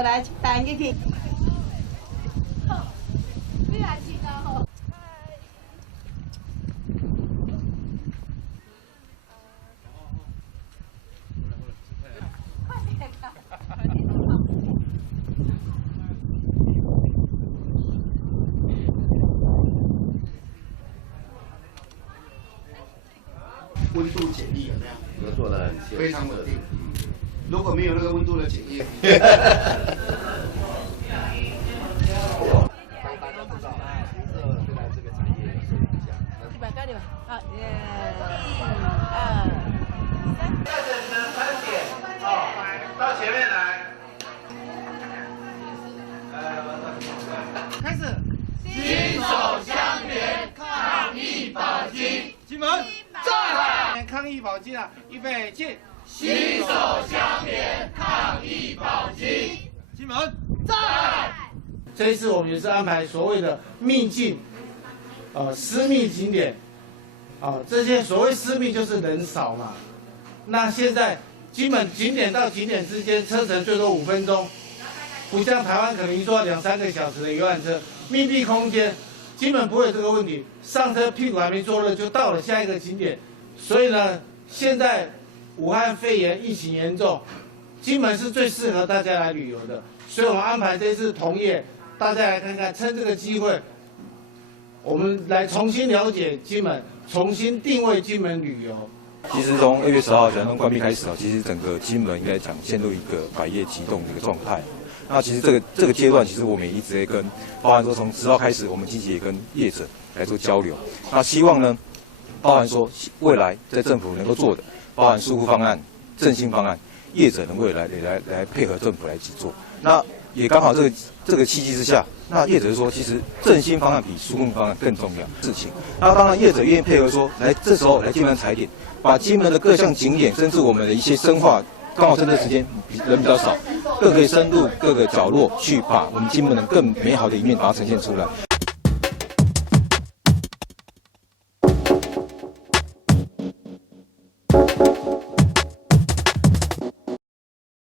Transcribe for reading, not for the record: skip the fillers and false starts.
来办进去。你来请啊吼。 温度检疫有没有？都做得很非常稳定。如果没有那个温度的检疫，大家知道，这对来这个产业受影响。100个对吧？好，耶！1、2、3。带着你的餐点到前面来。开始。携手相连，抗疫保金。金门在。抗疫保金啊，预备起。携手相连，抗疫保金。金门在。这一次我们也是安排所谓的秘境，私密景点，这些所谓私密就是人少嘛。那现在金门景点到景点之间车程最多5分钟，不像台湾可能一坐2、3个小时的游览车，密闭空间，金门不会有这个问题，上车屁股还没坐热就到了下一个景点。所以呢，现在武汉肺炎疫情严重，金门是最适合大家来旅游的，所以我们安排这次同业。 大家来看看，趁这个机会，我们来重新了解金门，重新定位金门旅游。其实从2月10号小南关闭开始其实整个金门应该讲陷入一个百业齐动的一个状态。那其实这个阶段，其实我们也一直在跟，包含说从10号开始，我们积极也跟业者来做交流。那希望呢，包含说未来在政府能够做的，包含疏忽方案、振兴方案，业者能够来配合政府来一起做。那 也刚好这个契机之下，那业者说，其实振兴方案比纾困方案更重要事情。那当然，业者愿意配合说，这时候来金门踩点，把金门的各项景点，甚至我们的一些深化，刚好趁这时间人比较少，更可以深入各个角落去把我们金门的更美好的一面把它呈现出来。